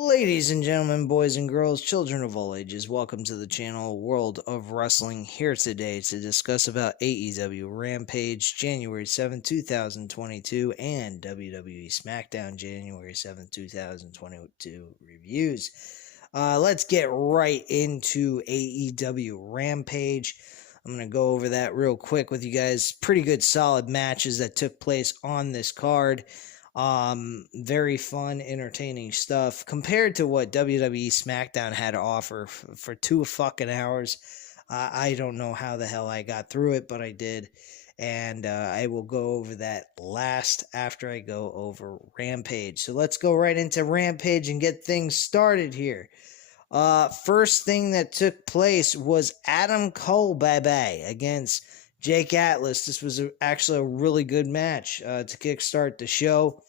Ladies and gentlemen, boys and girls, children of all ages, welcome to the channel World of Wrestling. Here today to discuss about AEW Rampage January 7th, 2022 and WWE Smackdown January 7th, 2022 reviews. Let's get right into AEW Rampage. I'm going to go over that real quick with you guys. Pretty good solid matches that took place on this card. Very fun, entertaining stuff compared to what WWE SmackDown had to offer for 2 fucking hours. I don't know how the hell I got through it, but I did. And I will go over that last after I go over Rampage. So let's go right into Rampage and get things started here. First thing that took place was Adam Cole against Jake Atlas. This was actually a really good match to kickstart the show.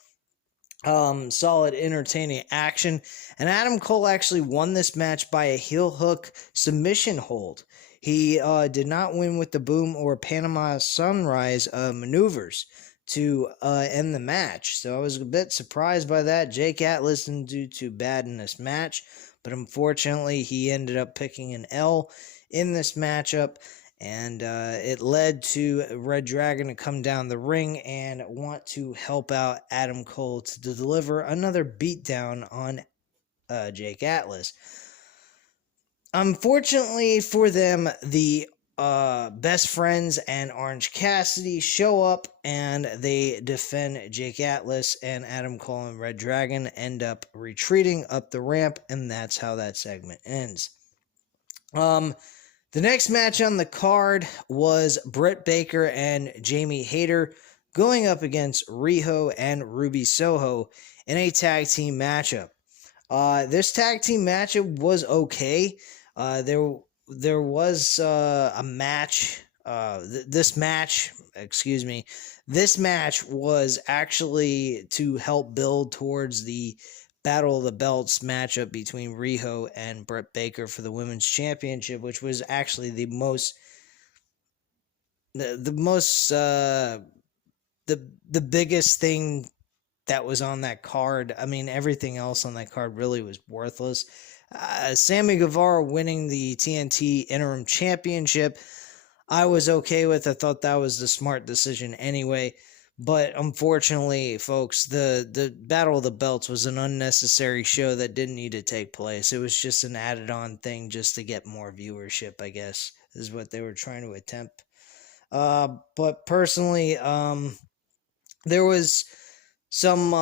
Solid, entertaining action. And Adam Cole actually won this match by a heel hook submission hold. He did not win with the boom or Panama Sunrise maneuvers to end the match. So I was a bit surprised by that. Jake Atlas didn't do too bad in this match, but unfortunately he ended up picking an L in this matchup. And it led to Red Dragon to come down the ring and want to help out Adam Cole to deliver another beatdown on Jake Atlas. Unfortunately for them, the Best Friends and Orange Cassidy show up and they defend Jake Atlas, and Adam Cole and Red Dragon end up retreating up the ramp, and that's how that segment ends. The next match on the card was Britt Baker and Jamie Hayter going up against Riho and Ruby Soho in a tag team matchup. This tag team matchup was okay. There was a match. This match was actually to help build towards the Battle of the Belts matchup between Riho and Britt Baker for the Women's Championship, which was actually the biggest thing that was on that card. I mean, everything else on that card really was worthless. Sammy Guevara winning the TNT Interim Championship, I was okay with. I thought that was the smart decision anyway. But unfortunately, folks, the Battle of the Belts was an unnecessary show that didn't need to take place. It was just an added-on thing just to get more viewership, I guess, is what they were trying to attempt. But personally, there was some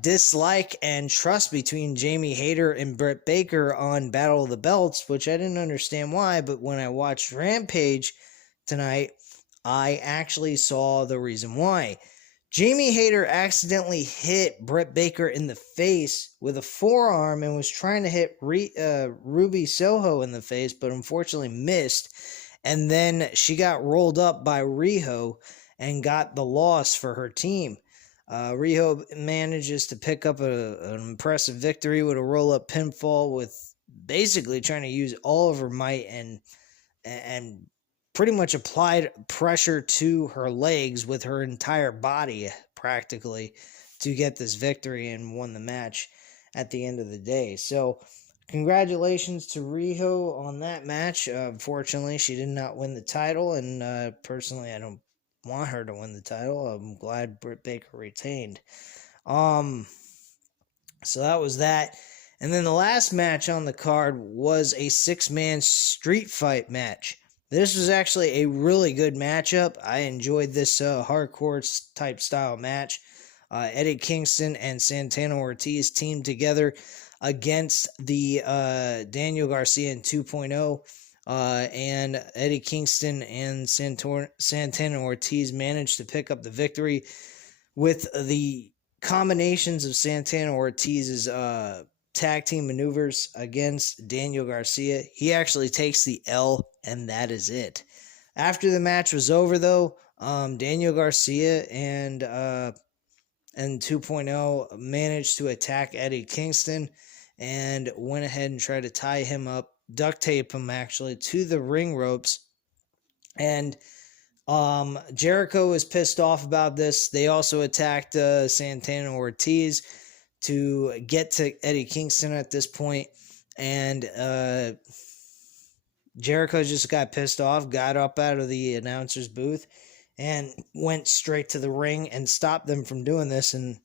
dislike and trust between Jamie Hayter and Britt Baker on Battle of the Belts, which I didn't understand why, but when I watched Rampage tonight, I actually saw the reason why. Jamie Hayter accidentally hit Britt Baker in the face with a forearm and was trying to hit Ruby Soho in the face, but unfortunately missed. And then she got rolled up by Riho and got the loss for her team. Riho manages to pick up an impressive victory with a roll-up pinfall, with basically trying to use all of her might and pretty much applied pressure to her legs with her entire body practically to get this victory, and won the match at the end of the day. So congratulations to Riho on that match. Unfortunately, she did not win the title, and personally, I don't want her to win the title. I'm glad Britt Baker retained. So that was that. And then the last match on the card was a 6-man street fight match. This was actually a really good matchup. I enjoyed this hardcore type style match. Eddie Kingston and Santana Ortiz teamed together against the Daniel Garcia and 2.0. And Eddie Kingston and Santana Ortiz managed to pick up the victory with the combinations of Santana Ortiz's tag team maneuvers against Daniel Garcia. He actually takes the L, and that is it. After the match was over, though, Daniel Garcia and 2.0 managed to attack Eddie Kingston and went ahead and tried to tie him up, duct tape him actually to the ring ropes. And Jericho was pissed off about this. They also attacked Santana Ortiz to get to Eddie Kingston at this point, and Jericho just got pissed off, got up out of the announcer's booth, and went straight to the ring and stopped them from doing this, and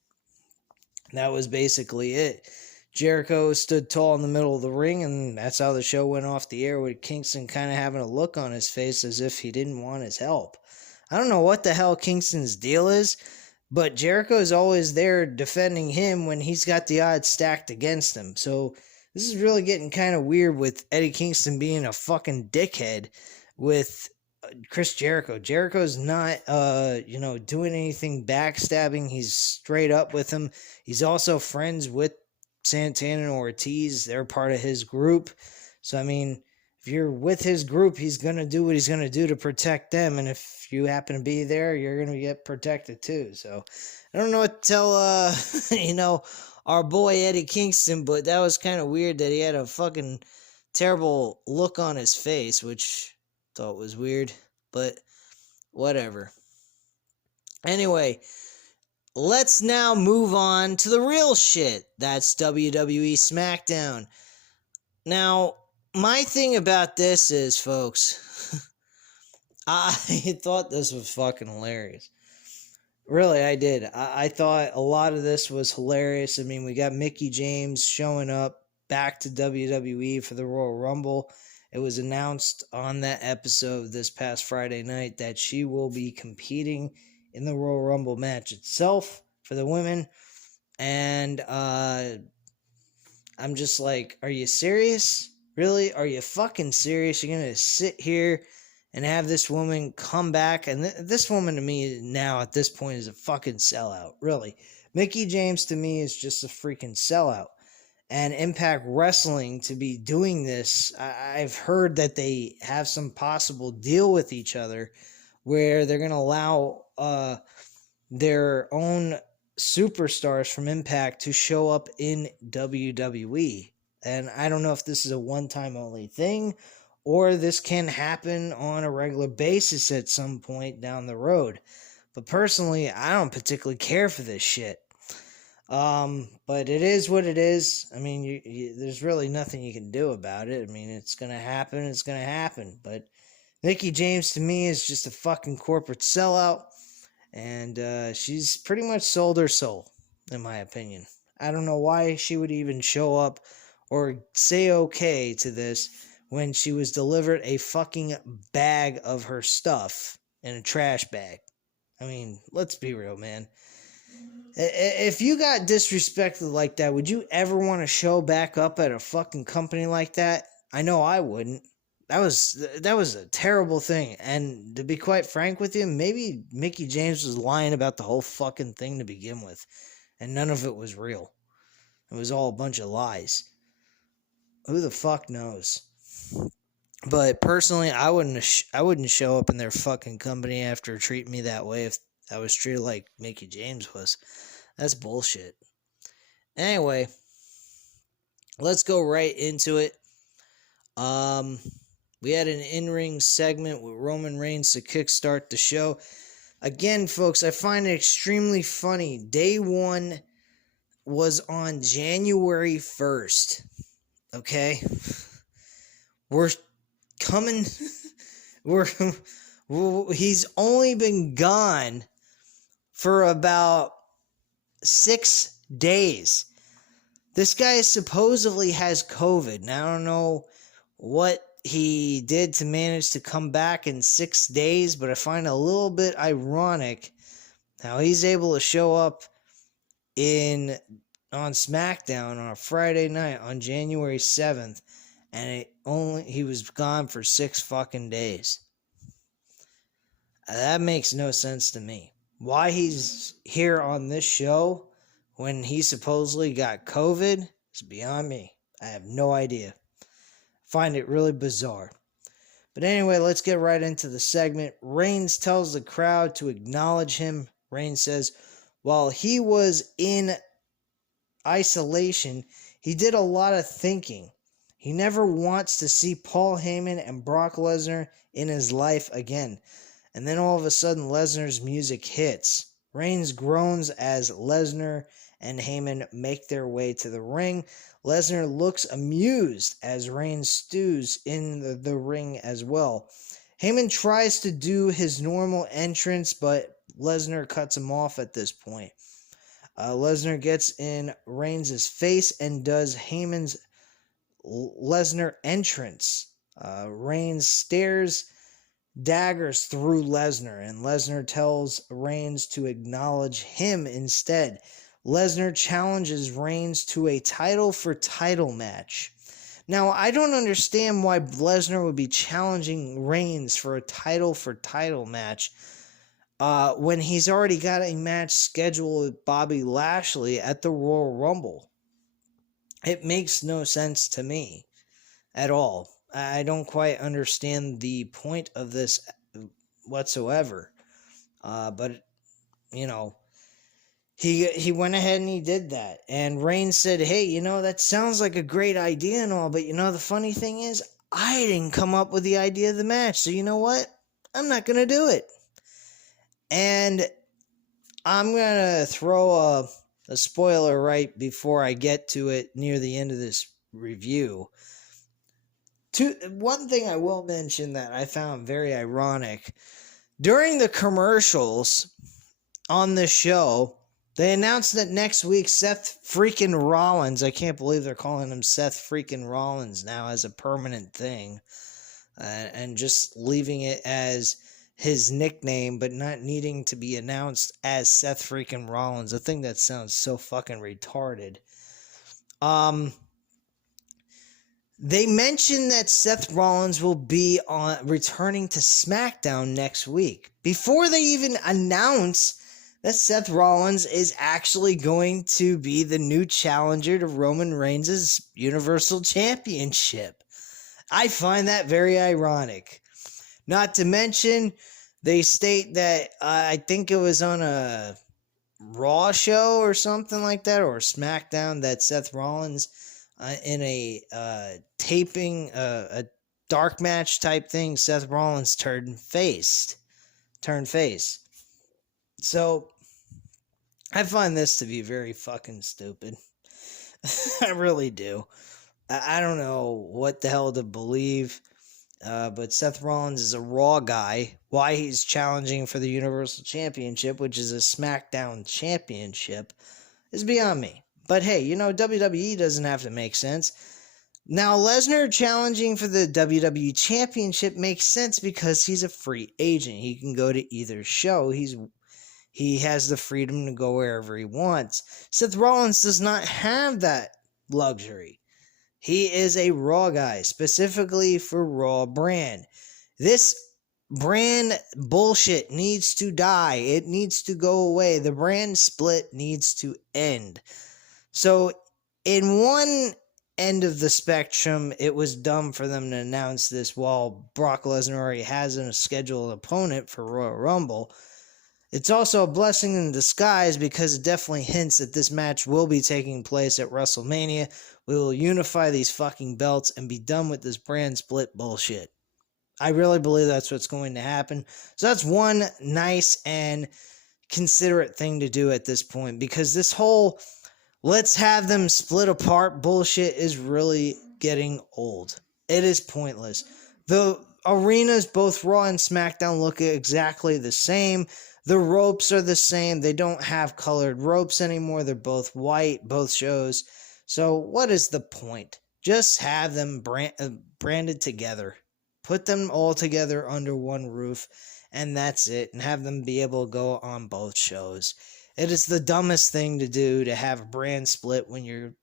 that was basically it. Jericho stood tall in the middle of the ring, and that's how the show went off the air, with Kingston kind of having a look on his face as if he didn't want his help. I don't know what the hell Kingston's deal is, but Jericho's always there defending him when he's got the odds stacked against him. So this is really getting kind of weird with Eddie Kingston being a fucking dickhead with Chris Jericho. Jericho's not, doing anything backstabbing. He's straight up with him. He's also friends with Santana and Ortiz. They're part of his group. So, I mean, if you're with his group, he's going to do what he's going to do to protect them. And if you happen to be there, you're going to get protected too. So, I don't know what to tell, our boy Eddie Kingston, but that was kind of weird that he had a fucking terrible look on his face, which I thought was weird, but whatever. Anyway, let's now move on to the real shit. That's WWE Smackdown. Now, my thing about this is, folks, I thought this was fucking hilarious. Really, I did. I thought a lot of this was hilarious. I mean, we got Mickie James showing up back to WWE for the Royal Rumble. It was announced on that episode this past Friday night that she will be competing in the Royal Rumble match itself for the women. And I'm just like, are you serious? Really? Are you fucking serious? You're going to sit here and have this woman come back? And this woman to me now at this point is a fucking sellout. Really. Mickie James to me is just a freaking sellout. And Impact Wrestling to be doing this, I've heard that they have some possible deal with each other where they're going to allow their own superstars from Impact to show up in WWE. And I don't know if this is a one-time only thing or this can happen on a regular basis at some point down the road. But personally, I don't particularly care for this shit. But it is what it is. I mean, there's really nothing you can do about it. I mean, it's going to happen. It's going to happen. But Mickie James to me is just a fucking corporate sellout. And she's pretty much sold her soul, in my opinion. I don't know why she would even show up or say okay to this when she was delivered a fucking bag of her stuff in a trash bag. I mean, let's be real, man. If you got disrespected like that, would you ever want to show back up at a fucking company like that? I know I wouldn't. That was a terrible thing. And to be quite frank with you, maybe Mickie James was lying about the whole fucking thing to begin with. And none of it was real. It was all a bunch of lies. Who the fuck knows? But personally, I wouldn't show up in their fucking company after treating me that way if I was treated like Mickie James was. That's bullshit. Anyway, let's go right into it. We had an in-ring segment with Roman Reigns to kickstart the show. Again, folks, I find it extremely funny. Day one was on January 1st. Okay? We're coming... He's only been gone for about 6 days. This guy supposedly has COVID. Now, I don't know what he did to manage to come back in 6 days, but I find it a little bit ironic how he's able to show up on SmackDown on a Friday night on January 7th, and he was gone for 6 fucking days. That makes no sense to me. Why he's here on this show when he supposedly got COVID is beyond me. I have no idea. Find it really bizarre. But anyway, let's get right into the segment. Reigns tells the crowd to acknowledge him. Reigns says, while he was in isolation, he did a lot of thinking. He never wants to see Paul Heyman and Brock Lesnar in his life again. And then all of a sudden, Lesnar's music hits. Reigns groans as Lesnar and Heyman make their way to the ring. Lesnar looks amused as Reigns stews in the ring as well. Heyman tries to do his normal entrance, but Lesnar cuts him off at this point. Lesnar gets in Reigns' face and does Heyman's Lesnar entrance. Reigns stares daggers through Lesnar, and Lesnar tells Reigns to acknowledge him instead. Lesnar challenges Reigns to a title for title match. Now, I don't understand why Lesnar would be challenging Reigns for a title for title match when he's already got a match scheduled with Bobby Lashley at the Royal Rumble. It makes no sense to me at all. I don't quite understand the point of this whatsoever. But, you know, he went ahead and he did that. And Reigns said, hey, you know, that sounds like a great idea and all, but you know, the funny thing is, I didn't come up with the idea of the match. So you know what? I'm not going to do it. And I'm going to throw a spoiler right before I get to it near the end of this review. One thing I will mention that I found very ironic, during the commercials on this show, they announced that next week Seth freaking Rollins, I can't believe they're calling him Seth freaking Rollins now as a permanent thing, and just leaving it as his nickname, but not needing to be announced as Seth freaking Rollins. I think that sounds so fucking retarded. They mentioned that Seth Rollins will be returning to SmackDown next week, before they even announce that Seth Rollins is actually going to be the new challenger to Roman Reigns' Universal Championship. I find that very ironic. Not to mention, they state that I think it was on a Raw show or something like that, or SmackDown, that Seth Rollins in a taping, a dark match type thing, Seth Rollins turned face. So, I find this to be very fucking stupid. I really do. I don't know what the hell to believe, but Seth Rollins is a Raw guy. Why he's challenging for the Universal Championship, which is a SmackDown championship, is beyond me. But hey, you know, WWE doesn't have to make sense. Now, Lesnar challenging for the WWE Championship makes sense because he's a free agent. He can go to either show. He has the freedom to go wherever he wants. Seth Rollins does not have that luxury. He is a Raw guy, specifically for Raw brand. This brand bullshit needs to die. It needs to go away. The brand split needs to end. So, in one end of the spectrum, it was dumb for them to announce this while Brock Lesnar already has a scheduled opponent for Royal Rumble. It's also a blessing in disguise because it definitely hints that this match will be taking place at WrestleMania. We will unify these fucking belts and be done with this brand split bullshit. I really believe that's what's going to happen. So that's one nice and considerate thing to do at this point, because this whole let's have them split apart bullshit is really getting old. It is pointless. The arenas, both Raw and SmackDown, look exactly the same. The ropes are the same. They don't have colored ropes anymore. They're both white, both shows. So what is the point? Just have them branded together. Put them all together under one roof, and that's it. And have them be able to go on both shows. It is the dumbest thing to do, to have a brand split when your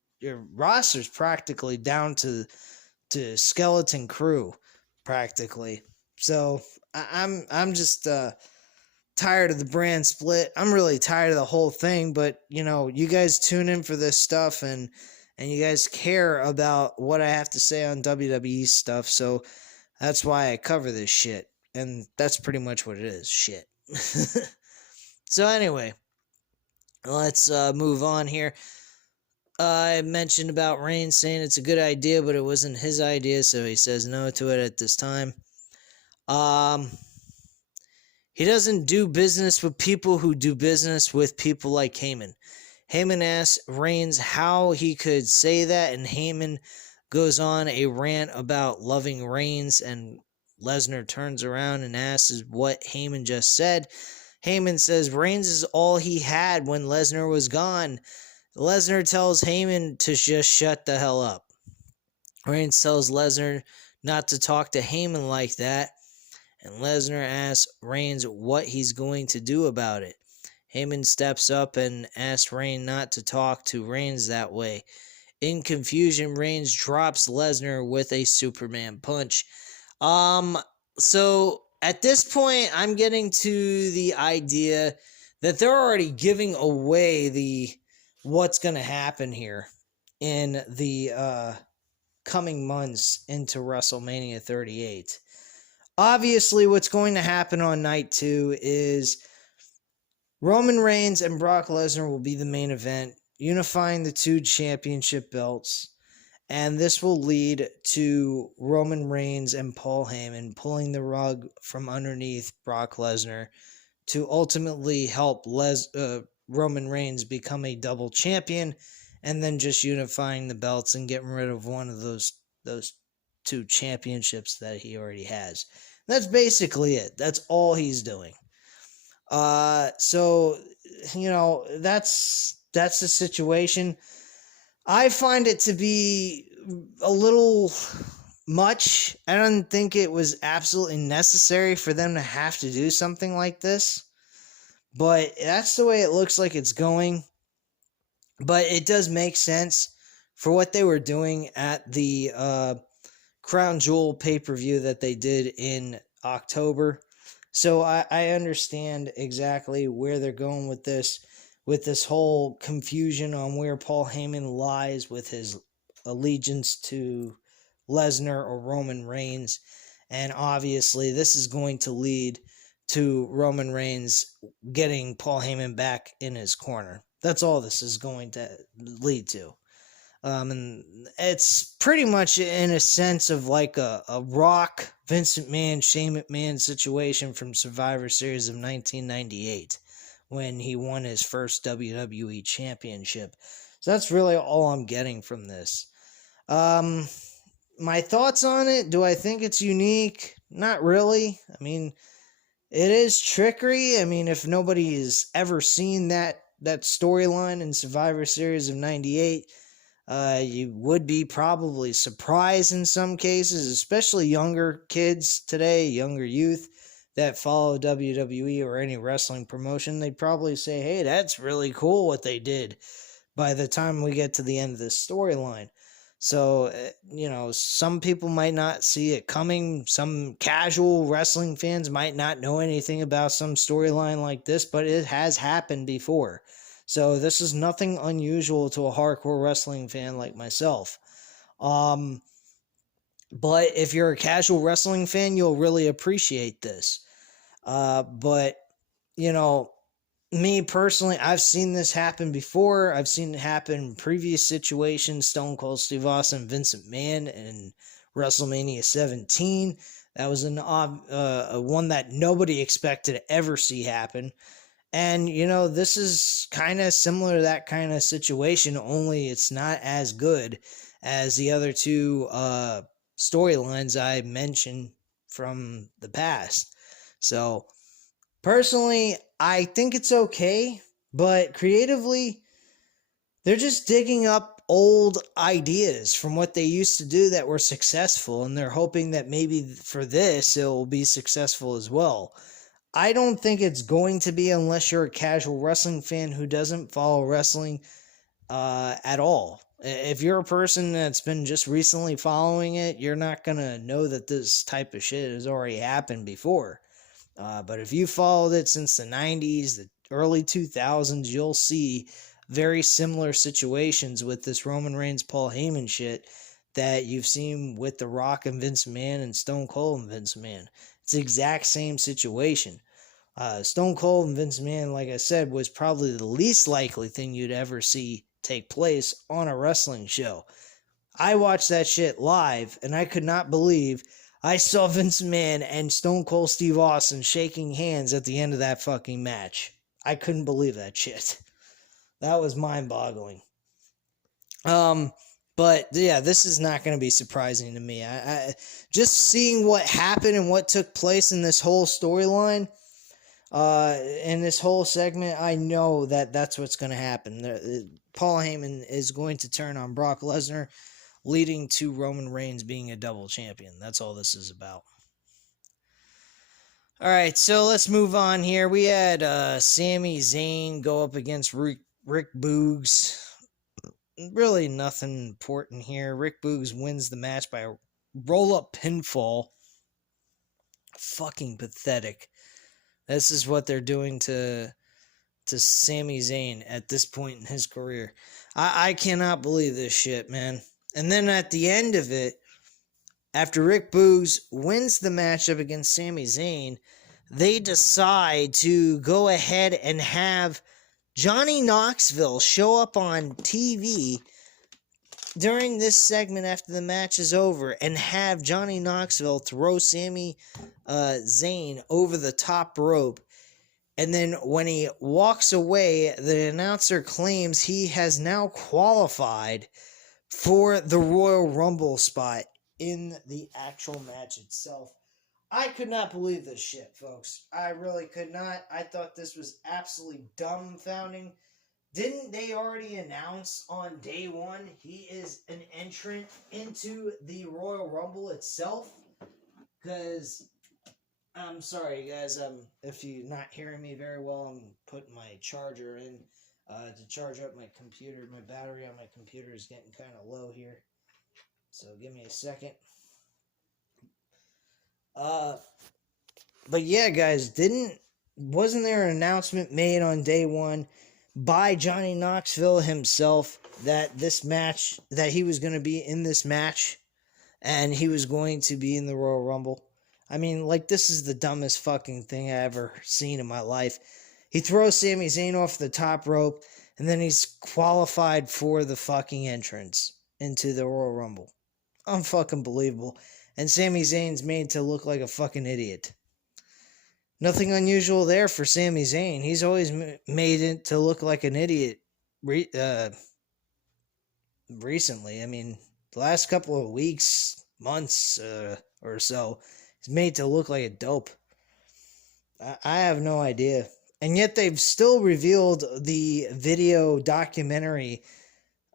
roster's practically down to skeleton crew, practically. So I'm just tired of the brand split. I'm really tired of the whole thing. But you know, you guys tune in for this stuff, and you guys care about what I have to say on WWE stuff. So that's why I cover this shit, and that's pretty much what it is. Shit. So anyway. Let's move on here. I mentioned about Reigns saying it's a good idea, but it wasn't his idea, so he says no to it at this time. He doesn't do business with people who do business with people like Heyman. Heyman asks Reigns how he could say that, and Heyman goes on a rant about loving Reigns, and Lesnar turns around and asks what Heyman just said. Heyman says Reigns is all he had when Lesnar was gone. Lesnar tells Heyman to just shut the hell up. Reigns tells Lesnar not to talk to Heyman like that, and Lesnar asks Reigns what he's going to do about it. Heyman steps up and asks Reigns not to talk to Reigns that way. In confusion, Reigns drops Lesnar with a Superman punch. So at this point, I'm getting to the idea that they're already giving away what's going to happen here in the coming months into WrestleMania 38. Obviously, what's going to happen on night 2 is Roman Reigns and Brock Lesnar will be the main event, unifying the 2 championship belts, and this will lead to Roman Reigns and Paul Heyman pulling the rug from underneath Brock Lesnar to ultimately help Roman Reigns become a double champion, and then just unifying the belts and getting rid of one of those 2 championships that he already has. That's basically it. That's all he's doing. So, that's the situation. I find it to be a little much. I don't think it was absolutely necessary for them to have to do something like this, but that's the way it looks like it's going. But it does make sense for what they were doing at the Crown Jewel pay-per-view that they did in October. So I understand exactly where they're going with this whole confusion on where Paul Heyman lies with his allegiance to Lesnar or Roman Reigns. And obviously this is going to lead to Roman Reigns getting Paul Heyman back in his corner. That's all this is going to lead to. And it's pretty much in a sense of like a Rock, Vince McMahon, Shane McMahon situation from Survivor Series of 1998 when he won his first WWE championship. So that's really all I'm getting from this. My thoughts on it, do I think it's unique? Not really. I mean, it is trickery. I mean, if nobody has ever seen that storyline in Survivor Series of 98, you would be probably surprised in some cases, especially younger kids today, younger youth that follow WWE or any wrestling promotion. They'd probably say, hey, that's really cool what they did by the time we get to the end of this storyline. So, some people might not see it coming. Some casual wrestling fans might not know anything about some storyline like this, but it has happened before. So this is nothing unusual to a hardcore wrestling fan like myself. But if you're a casual wrestling fan, you'll really appreciate this. But, me personally, I've seen this happen before. I've seen it happen in previous situations. Stone Cold Steve Austin, Vince McMahon in WrestleMania 17. That was one that nobody expected to ever see happen. And, this is kind of similar to that kind of situation, only it's not as good as the other 2 storylines I mentioned from the past. So, personally, I think it's okay, but creatively, they're just digging up old ideas from what they used to do that were successful, and they're hoping that maybe for this, it will be successful as well. I don't think it's going to be unless you're a casual wrestling fan who doesn't follow wrestling at all. If you're a person that's been just recently following it, you're not going to know that this type of shit has already happened before. But if you followed it since the 90s, the early 2000s, you'll see very similar situations with this Roman Reigns, Paul Heyman shit that you've seen with The Rock and Vince McMahon and Stone Cold and Vince McMahon. It's the exact same situation. Stone Cold and Vince McMahon, like I said, was probably the least likely thing you'd ever see take place on a wrestling show. I watched that shit live, and I could not believe I saw Vince McMahon and Stone Cold Steve Austin shaking hands at the end of that fucking match. I couldn't believe that shit. That was mind-boggling. But yeah, this is not going to be surprising to me. I just seeing what happened and what took place in this whole storyline, in this whole segment, I know that that's what's going to happen. Paul Heyman is going to turn on Brock Lesnar, leading to Roman Reigns being a double champion. That's all this is about. All right, so let's move on here. We had Sami Zayn go up against Rick Boogs. Really nothing important here. Rick Boogs wins the match by a roll-up pinfall. Fucking pathetic. This is what they're doing to Sami Zayn at this point in his career. I cannot believe this shit, man. And then at the end of it, after Rick Boogs wins the matchup against Sami Zayn, they decide to go ahead and have Johnny Knoxville show up on TV during this segment after the match is over and have Johnny Knoxville throw Sami Zayn over the top rope. And then when he walks away, the announcer claims he has now qualified for the Royal Rumble spot in the actual match itself. I could not believe this shit, folks. I really could not. I thought this was absolutely dumbfounding. Didn't they already announce on day one he is an entrant into the Royal Rumble itself? Because, I'm sorry, guys. If you're not hearing me very well, I'm putting my charger in to charge up my computer. My battery on my computer is getting kind of low here. So give me a second. But yeah, guys, wasn't there an announcement made on day one by Johnny Knoxville himself that he was going to be in this match and he was going to be in the Royal Rumble? I mean, like, this is the dumbest fucking thing I ever seen in my life. He throws Sami Zayn off the top rope and then he's qualified for the fucking entrance into the Royal Rumble. Unfucking believable. And Sami Zayn's made to look like a fucking idiot. Nothing unusual there for Sami Zayn. He's always made it to look like an idiot recently. I mean, the last couple of weeks, months or so, he's made to look like a dope. I have no idea. And yet they've still revealed the video documentary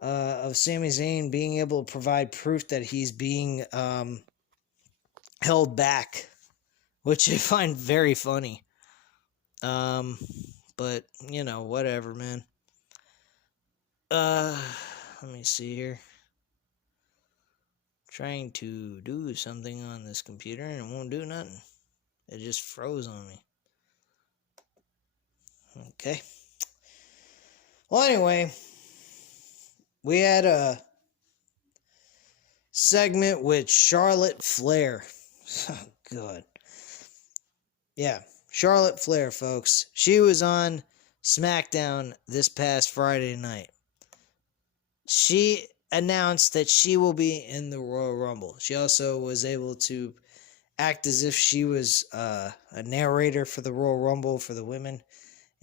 of Sami Zayn being able to provide proof that he's being held back, which I find very funny. But, you know, whatever, man. Let me see here. Trying to do something on this computer and it won't do nothing. It just froze on me. Okay. Well, anyway, we had a segment with Charlotte Flair. Oh, God. Yeah, Charlotte Flair, folks. She was on SmackDown this past Friday night. She announced that she will be in the Royal Rumble. She also was able to act as if she was a narrator for the Royal Rumble for the women,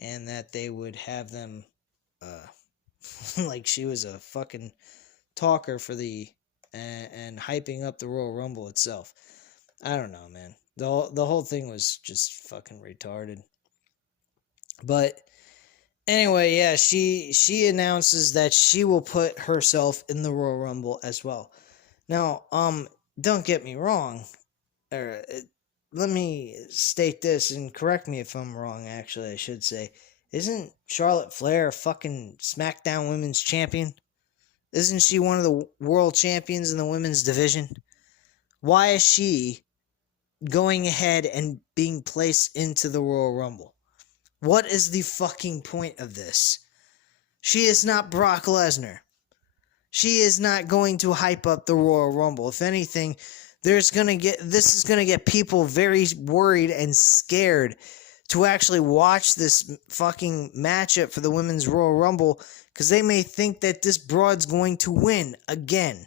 and that they would have them like she was a fucking talker for and hyping up the Royal Rumble itself. I don't know, man. The whole thing was just fucking retarded. But anyway, yeah, she announces that she will put herself in the Royal Rumble as well. Now, don't get me wrong. Let me state this and correct me if I'm wrong, actually, I should say. Isn't Charlotte Flair a fucking SmackDown Women's Champion? Isn't she one of the world champions in the women's division? Why is she going ahead and being placed into the Royal Rumble? What is the fucking point of this? She is not Brock Lesnar. She is not going to hype up the Royal Rumble. If anything, this is gonna get people very worried and scared to actually watch this fucking matchup for the Women's Royal Rumble, because they may think that this broad's going to win again.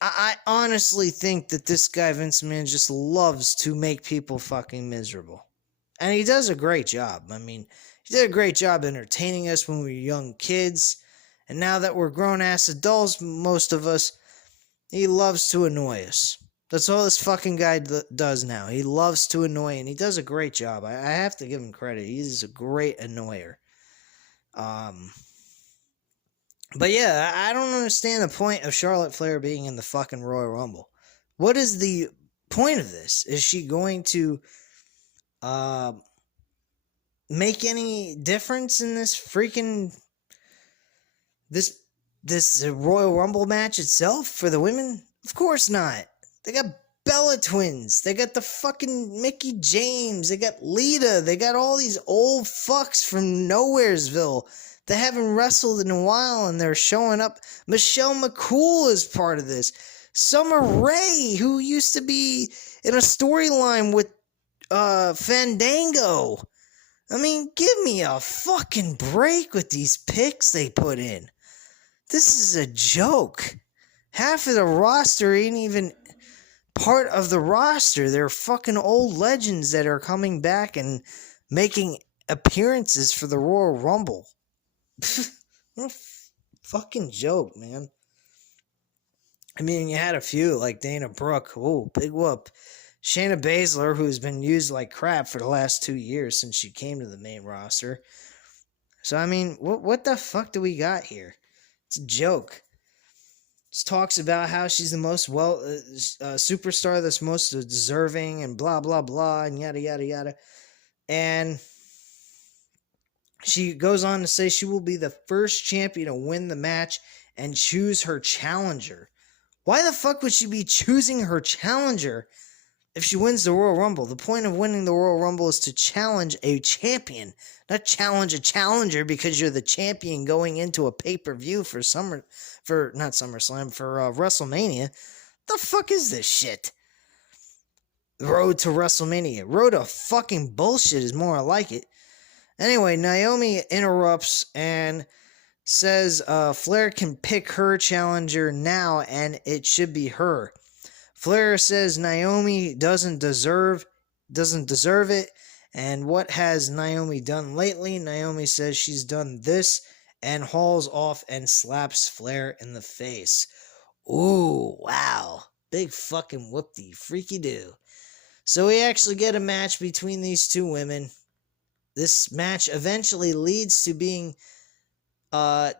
I honestly think that this guy, Vince McMahon, just loves to make people fucking miserable. And he does a great job. I mean, He did a great job entertaining us when we were young kids. And now that we're grown-ass adults, most of us, he loves to annoy us. That's all this fucking guy does now. He loves to annoy, and he does a great job. I have to give him credit. He's a great annoyer. But yeah, I don't understand the point of Charlotte Flair being in the fucking Royal Rumble. What is the point of this? Is she going to make any difference in this freaking this Royal Rumble match itself for the women? Of course not. They got Bella Twins. They got the fucking Mickey James. They got Lita. They got all these old fucks from Nowheresville that haven't wrestled in a while, and they're showing up. Michelle McCool is part of this. Summer Rae, who used to be in a storyline with Fandango. I mean, give me a fucking break with these picks they put in. This is a joke. Half of the roster ain't even part of the roster. They're fucking old legends that are coming back and making appearances for the Royal Rumble. What a fucking joke, man. I mean, you had a few, like Dana Brooke. Oh, big whoop. Shayna Baszler, who's been used like crap for the last 2 years since she came to the main roster. So, I mean, what the fuck do we got here? It's a joke. Just talks about how she's the most superstar that's most deserving and blah, blah, blah, and yada, yada, yada. And she goes on to say she will be the first champion to win the match and choose her challenger. Why the fuck would she be choosing her challenger if she wins the Royal Rumble? The point of winning the Royal Rumble is to challenge a champion, not challenge a challenger because you're the champion going into a pay-per-view for WrestleMania. The fuck is this shit? Road to WrestleMania. Road to fucking bullshit is more like it. Anyway, Naomi interrupts and says Flair can pick her challenger now and it should be her. Flair says Naomi doesn't deserve it. And what has Naomi done lately? Naomi says she's done this and hauls off and slaps Flair in the face. Ooh, wow. Big fucking whoop-de freaky do. So we actually get a match between these two women. This match eventually leads to being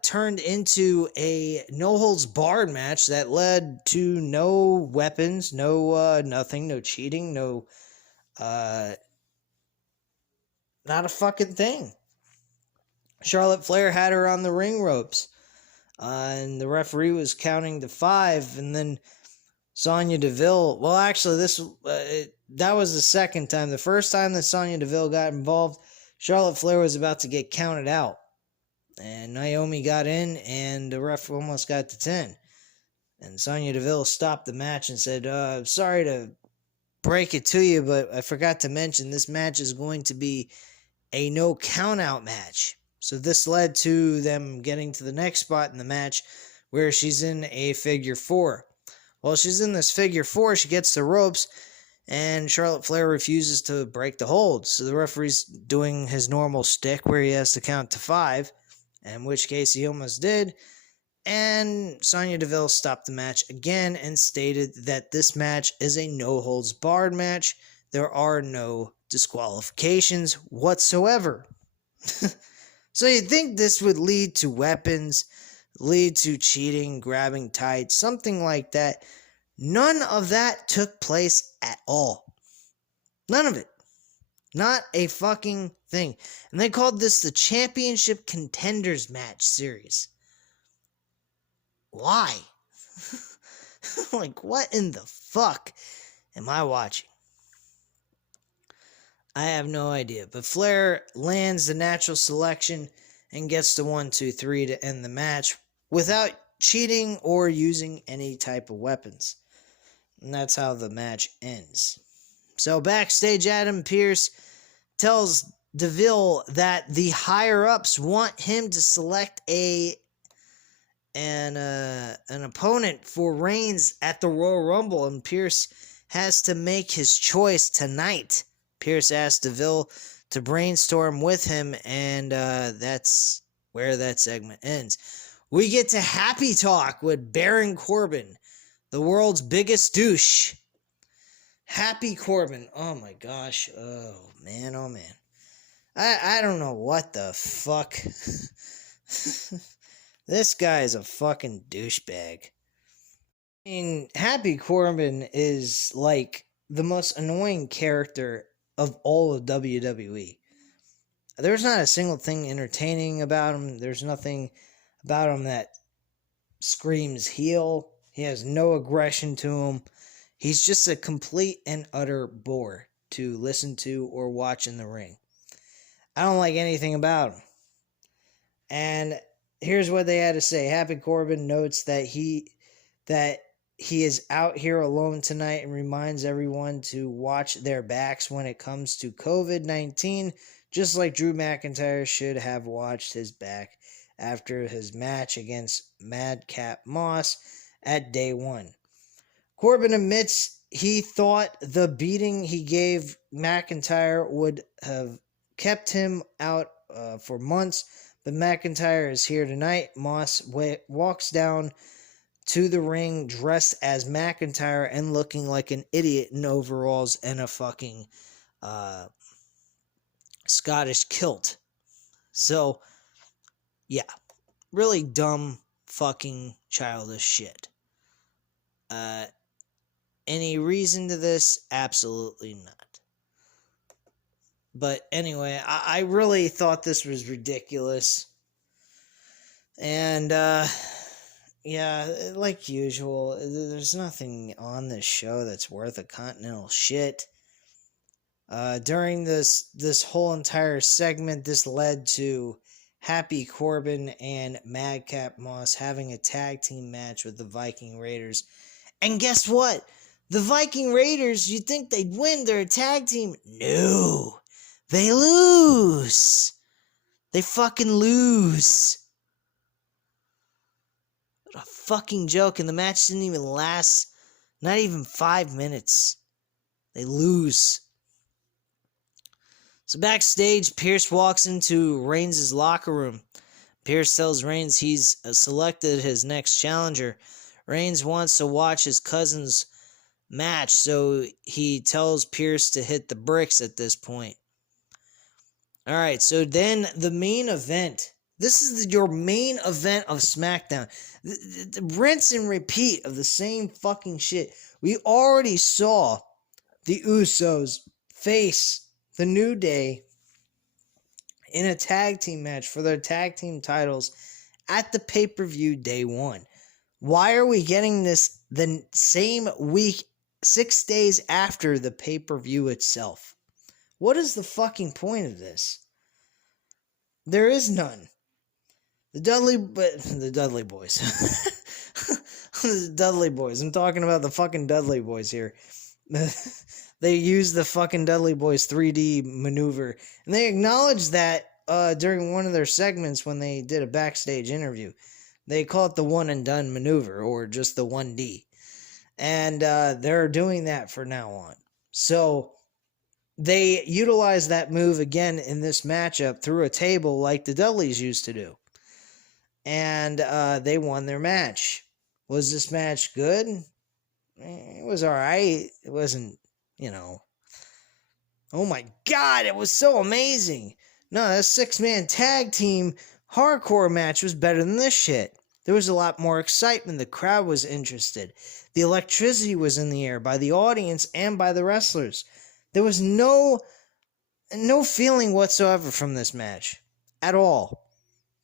turned into a no-holds-barred match that led to no weapons, no nothing, no cheating, no not a fucking thing. Charlotte Flair had her on the ring ropes, and the referee was counting to 5, and then Sonya Deville. Well, actually, that was the second time. The first time that Sonya Deville got involved, Charlotte Flair was about to get counted out. And Naomi got in, and the ref almost got to 10. And Sonya Deville stopped the match and said, sorry to break it to you, but I forgot to mention this match is going to be a no count-out match. So this led to them getting to the next spot in the match where she's in a figure 4. While she's in this figure 4, she gets the ropes, and Charlotte Flair refuses to break the hold. So the referee's doing his normal shtick where he has to count to 5, in which case he almost did. And Sonya Deville stopped the match again and stated that this match is a no-holds-barred match. There are no disqualifications whatsoever. So you'd think this would lead to weapons, lead to cheating, grabbing tights, something like that. None of that took place at all. None of it. Not a fucking thing. And they called this the Championship Contenders Match Series. Why? Like, what in the fuck am I watching? I have no idea. But Flair lands the natural selection and gets the 1, 2, 3 to end the match without cheating or using any type of weapons. And that's how the match ends. So backstage, Adam Pearce tells Deville that the higher-ups want him to select an opponent for Reigns at the Royal Rumble, and Pearce has to make his choice tonight. Pearce asked Deville to brainstorm with him, and that's where that segment ends. We get to Happy Talk with Baron Corbin, the world's biggest douche. Happy Corbin. Oh my gosh. Oh man, oh man. I don't know what the fuck. This guy is a fucking douchebag. I mean, Happy Corbin is like the most annoying character of all of WWE. There's not a single thing entertaining about him. There's nothing about him that screams heel. He has no aggression to him. He's just a complete and utter bore to listen to or watch in the ring. I don't like anything about him. And here's what they had to say. Happy Corbin notes that he is out here alone tonight and reminds everyone to watch their backs when it comes to COVID-19, just like Drew McIntyre should have watched his back after his match against Madcap Moss at day one. Corbin admits he thought the beating he gave McIntyre would have kept him out for months, but McIntyre is here tonight. Moss walks down to the ring dressed as McIntyre and looking like an idiot in overalls and a fucking Scottish kilt. So, yeah, really dumb fucking childish shit. Any reason to this? Absolutely not. But anyway, I really thought this was ridiculous. And, yeah, like usual, there's nothing on this show that's worth a continental shit. During this whole entire segment, this led to Happy Corbin and Madcap Moss having a tag team match with the Viking Raiders. And guess what? The Viking Raiders, you'd think they'd win. They're a tag team. No. They lose. They fucking lose. What a fucking joke. And the match didn't even last, not even 5 minutes. They lose. So backstage, Pierce walks into Reigns' locker room. Pierce tells Reigns he's selected his next challenger. Reigns wants to watch his cousin's match, so he tells Pierce to hit the bricks at this point. Alright, so then the main event. This is your main event of SmackDown. The rinse and repeat of the same fucking shit. We already saw the Usos face the New Day in a tag team match for their tag team titles at the pay-per-view day one. Why are we getting this the same week, 6 days after the pay-per-view itself? What is the fucking point of this? There is none. The Dudley Boys. The Dudley Boys. I'm talking about the fucking Dudley Boys here. They used the fucking Dudley Boys 3D maneuver. And they acknowledged that during one of their segments when they did a backstage interview. They call it the one and done maneuver, or just the 1D. And they're doing that for now on. So they utilized that move again in this matchup through a table like the Dudleys used to do. And they won their match. Was this match good? It was alright. It wasn't, oh my god, it was so amazing. No, that 6-man tag team hardcore match was better than this shit. There was a lot more excitement. The crowd was interested. The electricity was in the air by the audience and by the wrestlers. There was no feeling whatsoever from this match. At all.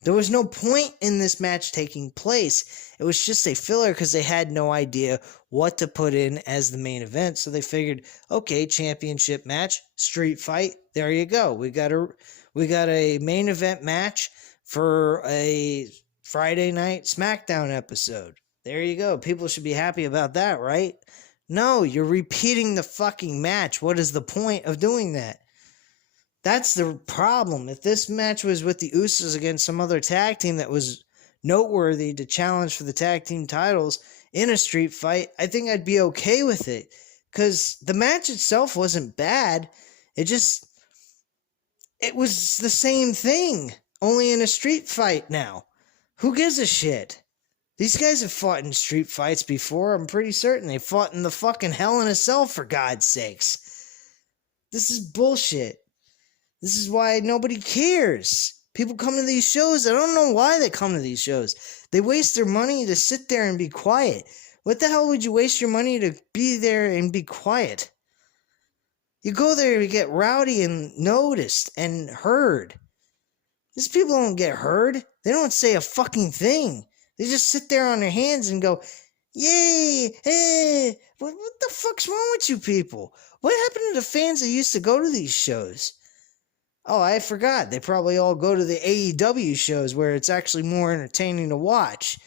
There was no point in this match taking place. It was just a filler because they had no idea what to put in as the main event. So they figured, okay, championship match, street fight. There you go. We got a main event match for a Friday night SmackDown episode. There you go. People should be happy about that, right? No, you're repeating the fucking match. What is the point of doing that? That's the problem. If this match was with the Usos against some other tag team that was noteworthy to challenge for the tag team titles in a street fight, I think I'd be okay with it. Because the match itself wasn't bad. It just, it was the same thing, only in a street fight now. Who gives a shit? These guys have fought in street fights before. I'm pretty certain they fought in the fucking Hell in a Cell, for God's sakes. This is bullshit. This is why nobody cares. People come to these shows. I don't know why they come to these shows. They waste their money to sit there and be quiet. What the hell would you waste your money to be there and be quiet? You go there to get rowdy and noticed and heard. These people don't get heard. They don't say a fucking thing. They just sit there on their hands and go, yay, hey, what the fuck's wrong with you people? What happened to the fans that used to go to these shows? Oh, I forgot. They probably all go to the AEW shows where it's actually more entertaining to watch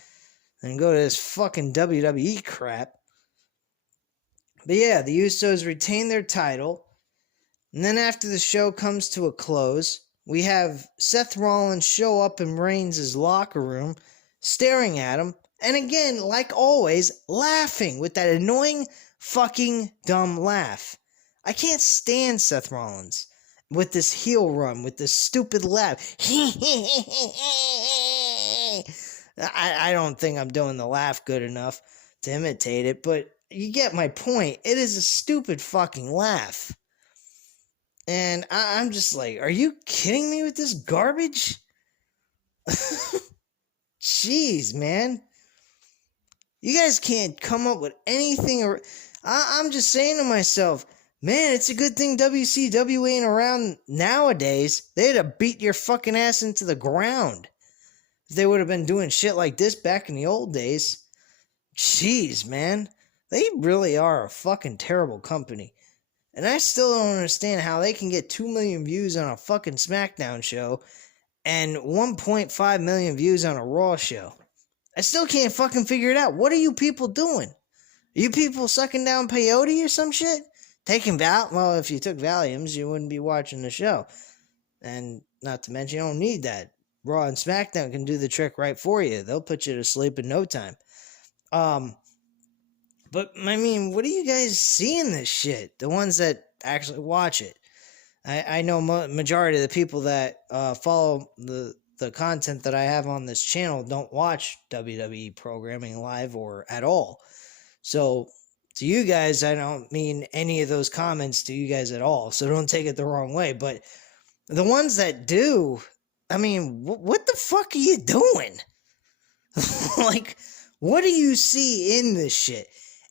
than go to this fucking WWE crap. But yeah, the Usos retain their title. And then after the show comes to a close, we have Seth Rollins show up in Reigns' locker room, staring at him, and again, like always, laughing with that annoying fucking dumb laugh. I can't stand Seth Rollins with this heel run, with this stupid laugh. I don't think I'm doing the laugh good enough to imitate it, but you get my point. It is a stupid fucking laugh. And I'm just like, are you kidding me with this garbage? Jeez, man. You guys can't come up with anything. I'm just saying to myself, man, it's a good thing WCW ain't around nowadays. They'd have beat your fucking ass into the ground if they would have been doing shit like this back in the old days. Jeez, man. They really are a fucking terrible company. And I still don't understand how they can get 2 million views on a fucking SmackDown show and 1.5 million views on a Raw show. I still can't fucking figure it out. What are you people doing? Are you people sucking down peyote or some shit? Taking well, if you took Valiums, you wouldn't be watching the show. And not to mention, you don't need that. Raw and SmackDown can do the trick right for you. They'll put you to sleep in no time. But, I mean, what do you guys see in this shit? The ones that actually watch it. I know majority of the people that follow the content that I have on this channel don't watch WWE programming live or at all. So, to you guys, I don't mean any of those comments to you guys at all. So, don't take it the wrong way. But the ones that do, I mean, what the fuck are you doing? Like, what do you see in this shit?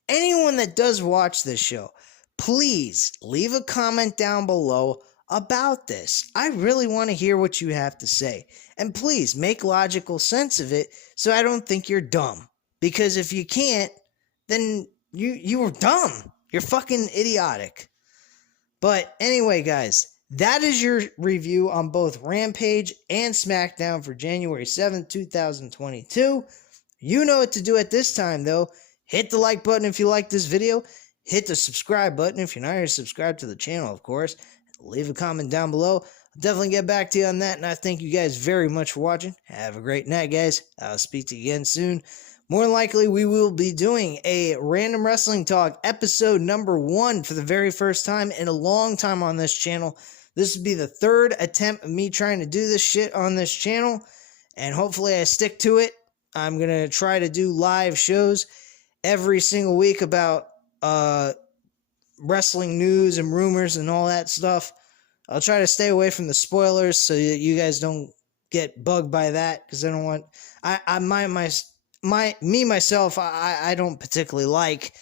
Anyone that does watch this show, please leave a comment down below about this. I really want to hear what you have to say. And please make logical sense of it so I don't think you're dumb. Because if you can't, then you were dumb. You're fucking idiotic. But anyway, guys, that is your review on both Rampage and SmackDown for January 7th, 2022. You know what to do at this time, though. Hit the like button if you like this video. Hit the subscribe button if you're not already subscribed to the channel, of course. Leave a comment down below. I'll definitely get back to you on that, and I thank you guys very much for watching. Have a great night, guys. I'll speak to you again soon. More than likely, we will be doing a Random Wrestling Talk episode number 1 for the very first time in a long time on this channel. This will be the 3rd attempt of me trying to do this shit on this channel, and hopefully I stick to it. I'm going to try to do live shows every single week about wrestling news and rumors and all that stuff. I'll try to stay away from the spoilers so that you guys don't get bugged by that, because I don't want myself I don't particularly like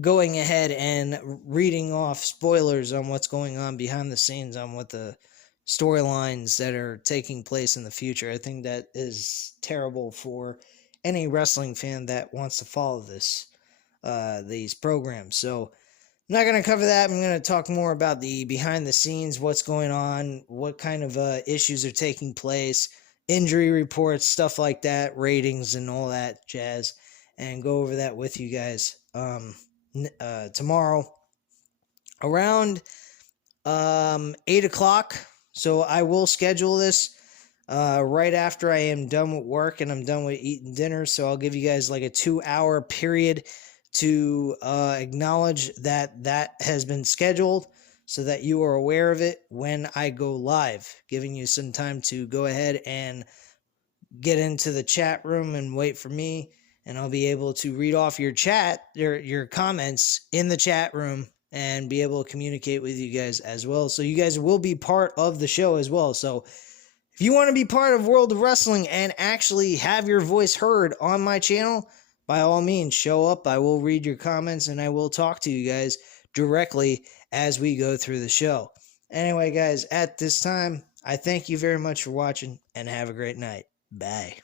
going ahead and reading off spoilers on what's going on behind the scenes on what the storylines that are taking place in the future. I think that is terrible for any wrestling fan that wants to follow these programs. So I'm not going to cover that. I'm going to talk more about the behind the scenes, what's going on, what kind of issues are taking place, injury reports, stuff like that, ratings and all that jazz, and go over that with you guys tomorrow around 8 o'clock. So I will schedule this right after I am done with work and I'm done with eating dinner. So I'll give you guys like a 2-hour period to acknowledge that has been scheduled. so that you are aware of it when I go live, giving you some time to go ahead and get into the chat room and wait for me, and I'll be able to read off your chat, your comments in the chat room, and be able to communicate with you guys as well. So you guys will be part of the show as well. So if you want to be part of World of Wrestling and actually have your voice heard on my channel, by all means, show up. I will read your comments and I will talk to you guys directly as we go through the show. Anyway, guys, at this time, I thank you very much for watching and have a great night. Bye.